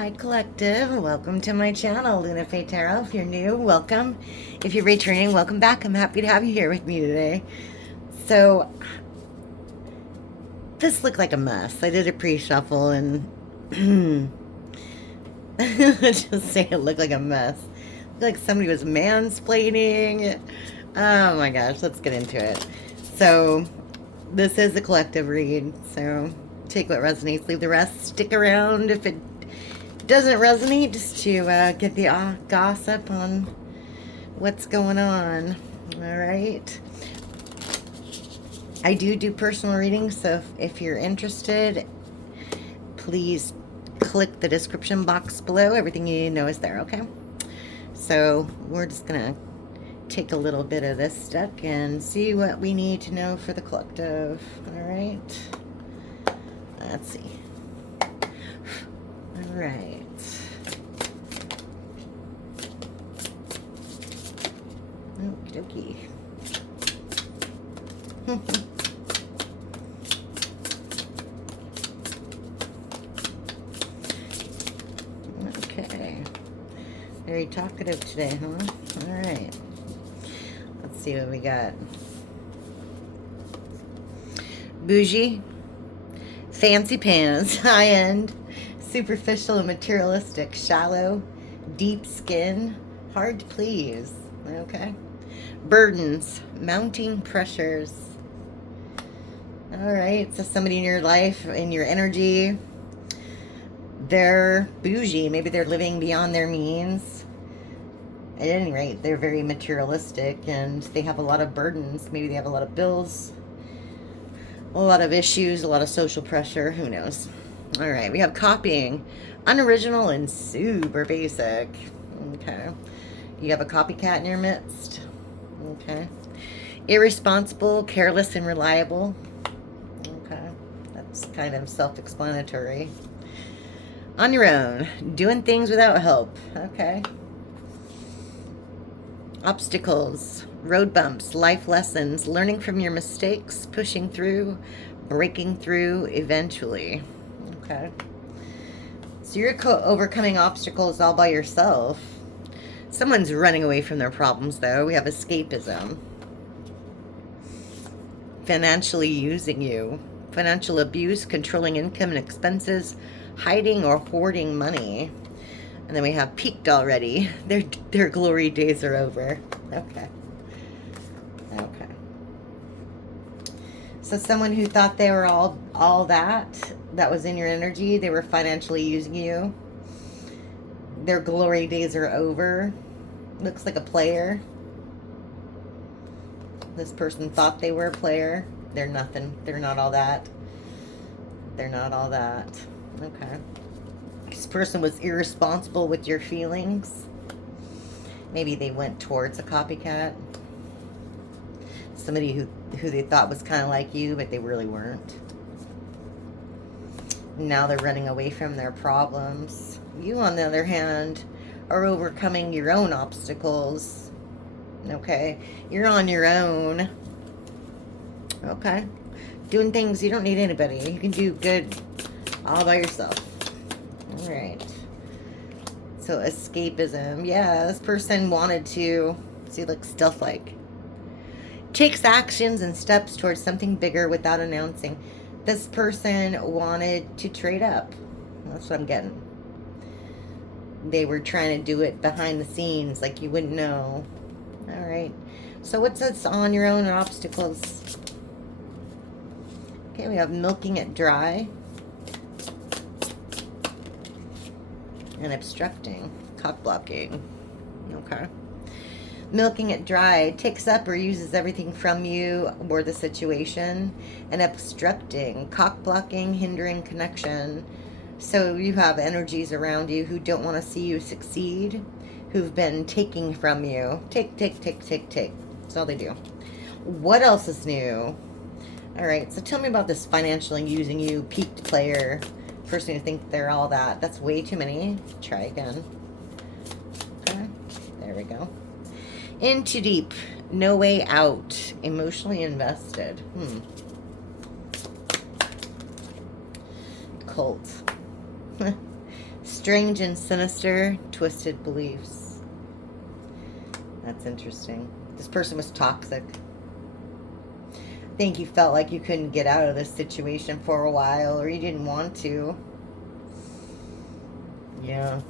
Hi Collective, welcome to my channel, LunaFae Tarot. If you're new, welcome. If you're returning, welcome back. I'm happy to have you here with me today. So, this looked like a mess. I did a pre-shuffle and just say it looked like a mess. Like somebody was mansplaining. Oh my gosh, let's get into it. So, this is a collective read, so take what resonates, leave the rest. Stick around if it doesn't resonate, just to get the gossip on what's going on. All right. I do personal readings, so if you're interested, please click the description box below. Everything you need to know is there, okay? So we're just going to take a little bit of this deck and see what we need to know for the collective. All right. Let's see. All right. Okie dokie. Okay. Very talkative today, huh? All right. Let's see what we got. Bougie, fancy pants, high-end, superficial and materialistic, shallow, deep skin, hard to please. Okay. Burdens, mounting pressures. All right, so somebody in your life, in your energy, they're bougie. Maybe they're living beyond their means. At any rate, they're very materialistic and they have a lot of burdens. Maybe they have a lot of bills, a lot of issues, a lot of social pressure. Who knows? All right, we have copying, unoriginal and super basic. Okay. You have a copycat in your midst. Okay. Irresponsible, careless, and reliable. Okay. That's kind of self-explanatory. On your own, doing things without help. Okay. Obstacles, road bumps, life lessons, learning from your mistakes, pushing through, breaking through eventually. Okay. So you're overcoming obstacles all by yourself. Someone's running away from their problems, though. We have escapism. Financially using you. Financial abuse, controlling income and expenses, hiding or hoarding money. And then we have peaked already. Their glory days are over. Okay. Okay. So someone who thought they were all that was in your energy, they were financially using you. Their glory days are over. Looks like a player. This person thought they were a player. They're nothing. They're not all that. They're not all that. Okay. This person was irresponsible with your feelings. Maybe they went towards a copycat. Somebody who they thought was kind of like you, but they really weren't. Now they're running away from their problems. You, on the other hand, are overcoming your own obstacles. Okay? You're on your own. Okay? Doing things, you don't need anybody. You can do good all by yourself. Alright. So, escapism. Yeah, this person wanted to, see, look, stealth-like. Takes actions and steps towards something bigger without announcing. This person wanted to trade up. That's what I'm getting. They were trying to do it behind the scenes, like you wouldn't know. All right. So what's this on your own obstacles? Okay, we have milking it dry. And obstructing, cock blocking. Okay. Milking it dry, takes up or uses everything from you or the situation. And obstructing, cock blocking, hindering connection. So you have energies around you who don't want to see you succeed, who've been taking from you. Take. That's all they do. What else is new? All right, so tell me about this financially using you, peaked player, person who thinks they're all that. That's way too many. Try again. Okay, there we go. In too deep, no way out, emotionally invested. Cult. Strange and sinister, twisted beliefs. That's interesting. This person was toxic. I think you felt like you couldn't get out of this situation for a while, or you didn't want to. Yeah.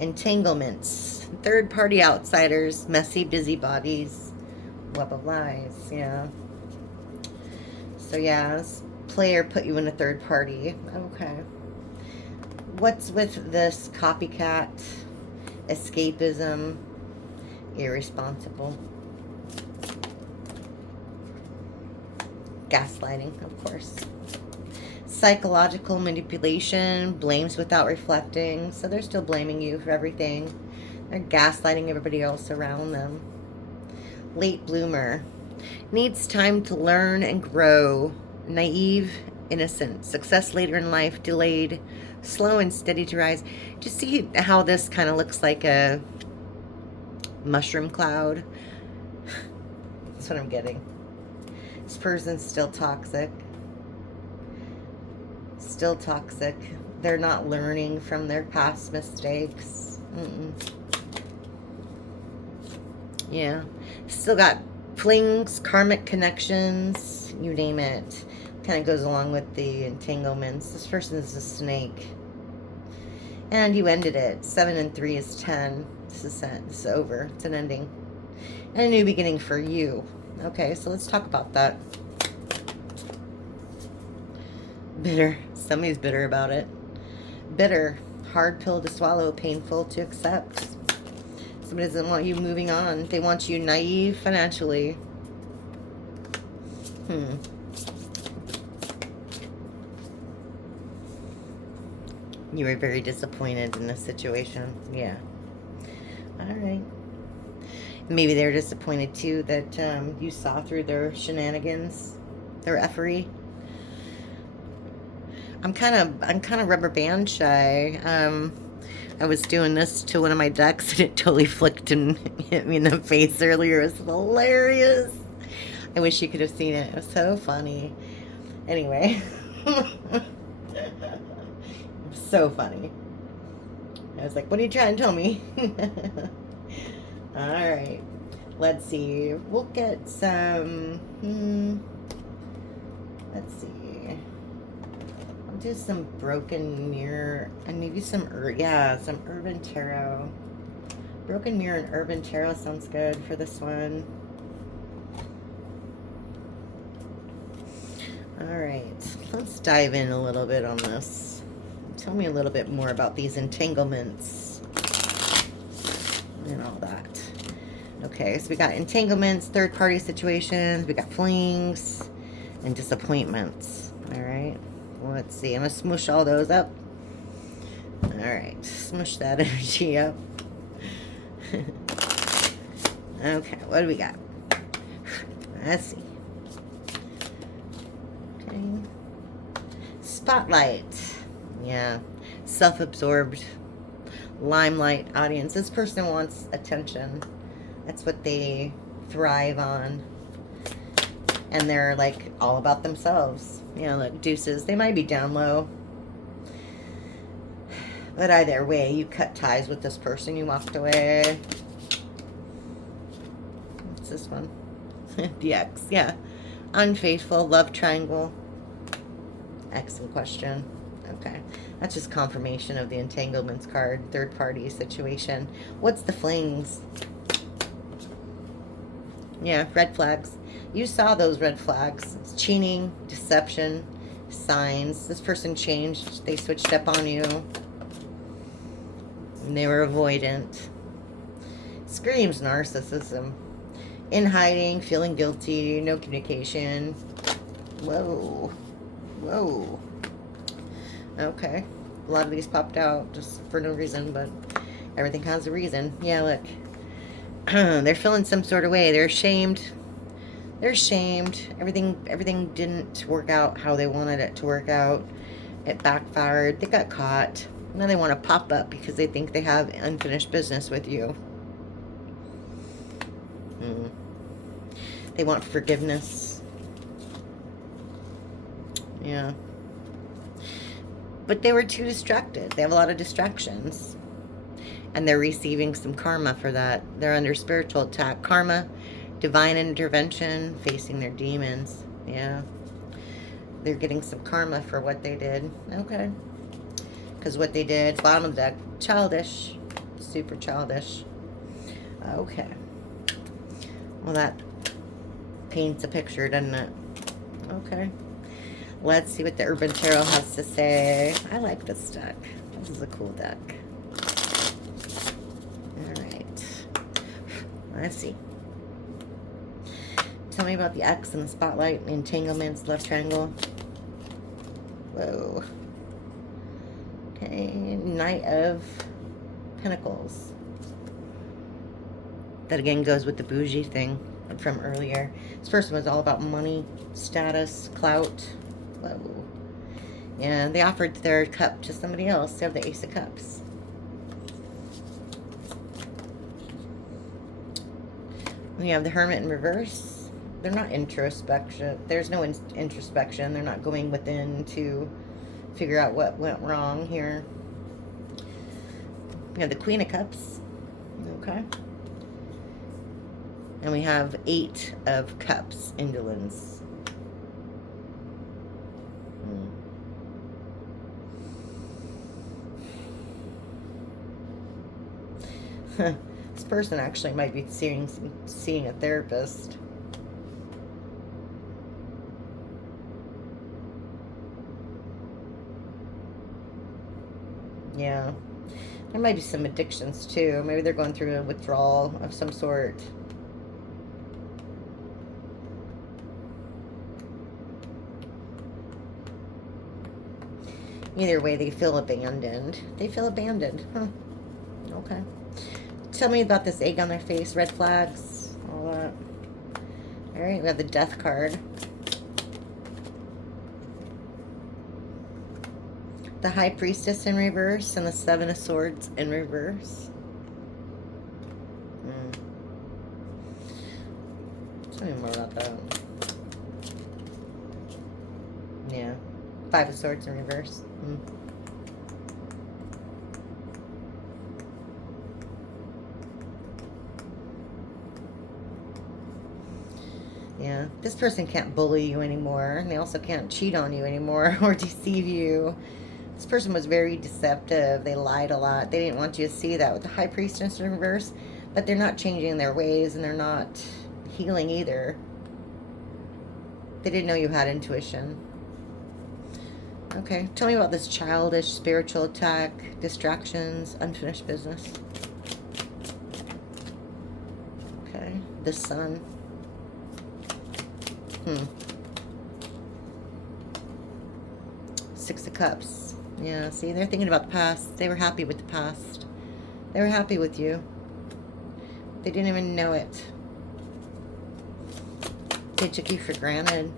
Entanglements. Third-party outsiders. Messy busybodies. Web of lies. Yeah. So yeah, this player put you in a third party. Okay. What's with this copycat? Escapism. Irresponsible. Gaslighting, of course. Psychological manipulation. Blames without reflecting. So they're still blaming you for everything. They're gaslighting everybody else around them. Late bloomer. Needs time to learn and grow. Naive, innocent. Success later in life, delayed. Slow and steady to rise. Just see how this kind of looks like a mushroom cloud. That's what I'm getting. This person's still toxic. Still toxic. They're not learning from their past mistakes. Yeah. Still got flings, karmic connections, you name it. Kind of goes along with the entanglements. This person is a snake. And you ended it. 7 and 3 is 10. This is over. It's an ending. And a new beginning for you. Okay, so let's talk about that. Bitter. Somebody's bitter about it. Bitter. Hard pill to swallow. Painful to accept. Somebody doesn't want you moving on. They want you naive financially. You were very disappointed in this situation. Yeah. All right. Maybe they're disappointed too that you saw through their shenanigans, their effery. I'm kind of rubber band shy. I was doing this to one of my decks and it totally flicked and hit me in the face earlier. It was hilarious. I wish you could have seen it. It was so funny. Anyway. So funny. I was like, what are you trying to tell me? Alright. Let's see. We'll get some... let's see. I'll do some broken mirror and maybe some some urban tarot. Broken mirror and urban tarot sounds good for this one. Alright. Let's dive in a little bit on this. Tell me a little bit more about these entanglements and all that. Okay, so we got entanglements, third-party situations, we got flings, and disappointments. All right, well, let's see. I'm going to smoosh all those up. All right, smoosh that energy up. Okay, what do we got? Let's see. Okay. Spotlight. Yeah, self-absorbed, limelight audience. This person wants attention. That's what they thrive on. And they're like all about themselves. You know, like deuces. They might be down low. But either way, you cut ties with this person. You walked away. What's this one? The X, yeah. Unfaithful, love triangle. X in question. Okay, that's just confirmation of the entanglements card, third party situation. What's the flings? Yeah, red flags. You saw those red flags. It's cheating, deception, signs. This person changed. They switched up on you. And they were avoidant. Screams narcissism. In hiding, feeling guilty, no communication. Whoa. Whoa. Okay. A lot of these popped out just for no reason, but everything has a reason. Yeah, look. They're feeling some sort of way. They're ashamed. They're ashamed. Everything didn't work out how they wanted it to work out. It backfired. They got caught. Now they want to pop up because they think they have unfinished business with you. They want forgiveness. Yeah. But they were too distracted. They have a lot of distractions. And they're receiving some karma for that. They're under spiritual attack. Karma, divine intervention, facing their demons. Yeah. They're getting some karma for what they did. Okay. Because what they did, bottom of the deck, childish. Super childish. Okay. Well, that paints a picture, doesn't it? Okay. Let's see what the Urban Tarot has to say. I like this deck. This is a cool deck. Alright. Let's see. Tell me about the X and the spotlight, entanglements, left triangle. Whoa. Okay. Knight of Pentacles. That again goes with the bougie thing from earlier. This person was all about money, status, clout. Whoa. Yeah, they offered their cup to somebody else. They have the Ace of Cups. We have the Hermit in reverse. They're not introspection. There's no introspection. They're not going within to figure out what went wrong here. We have the Queen of Cups. Okay. And we have 8 of Cups, indolence. This person actually might be seeing a therapist. Yeah. There might be some addictions too. Maybe they're going through a withdrawal of some sort. Either way, they feel abandoned. They feel abandoned. Huh. Okay. Tell me about this egg on their face, red flags, all that. Alright, we have the Death card. The High Priestess in reverse and the Seven of Swords in reverse. Tell me more about that. Yeah. Five of Swords in reverse. Yeah, this person can't bully you anymore, and they also can't cheat on you anymore or deceive you. This person was very deceptive. They lied a lot. They didn't want you to see that with the High Priestess in reverse, but they're not changing their ways, and they're not healing either. They didn't know you had intuition. Okay, tell me about this childish spiritual attack, distractions, unfinished business. Okay, the Sun. Six of Cups. Yeah, see, they're thinking about the past. They were happy with the past. They were happy with you. They didn't even know it. They took you for granted.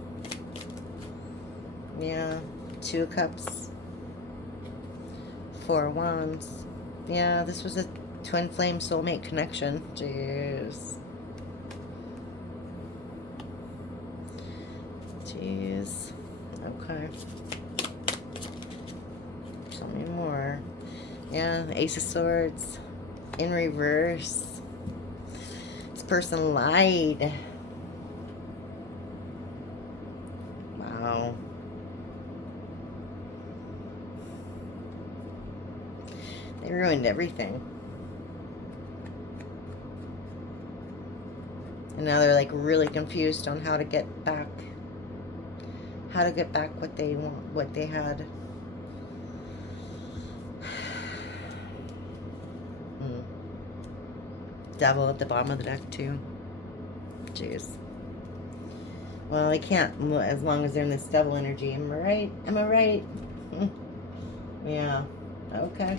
Yeah, Two of Cups. Four of Wands. Yeah, this was a twin flame soulmate connection. Jeez. Jeez. Okay. Tell me more. Yeah, the Ace of Swords in reverse. This person lied. Wow. They ruined everything. And now they're like really confused on how to get back. How to get back what they want, what they had. Devil at the bottom of the deck too. Jeez. Well, I can't as long as they're in this devil energy. Am I right? Am I right? Yeah. Okay.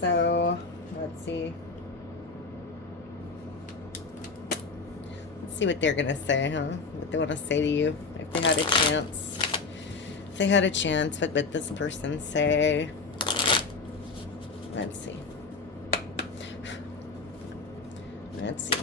So, let's see. Let's see what they're going to say, huh? What they want to say to you if they had a chance. If they had a chance, what would this person say? Let's see. Let's see.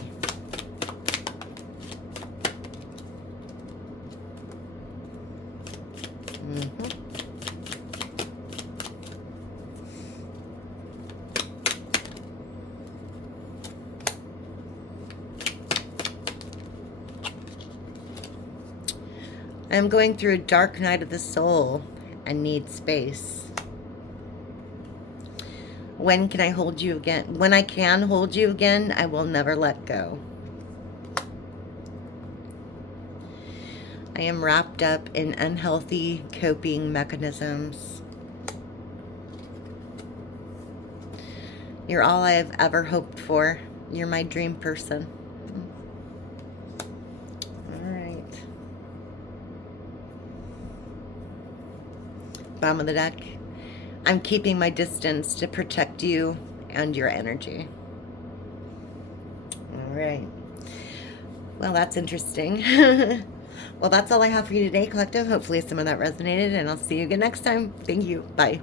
I'm going through a dark night of the soul and need space. When can I hold you again? When I can hold you again, I will never let go. I am wrapped up in unhealthy coping mechanisms. You're all I have ever hoped for. You're my dream person. All right. Bottom of the deck. I'm keeping my distance to protect you and your energy. All right. Well, that's interesting. Well, that's all I have for you today, Collective. Hopefully some of that resonated, and I'll see you again next time. Thank you. Bye.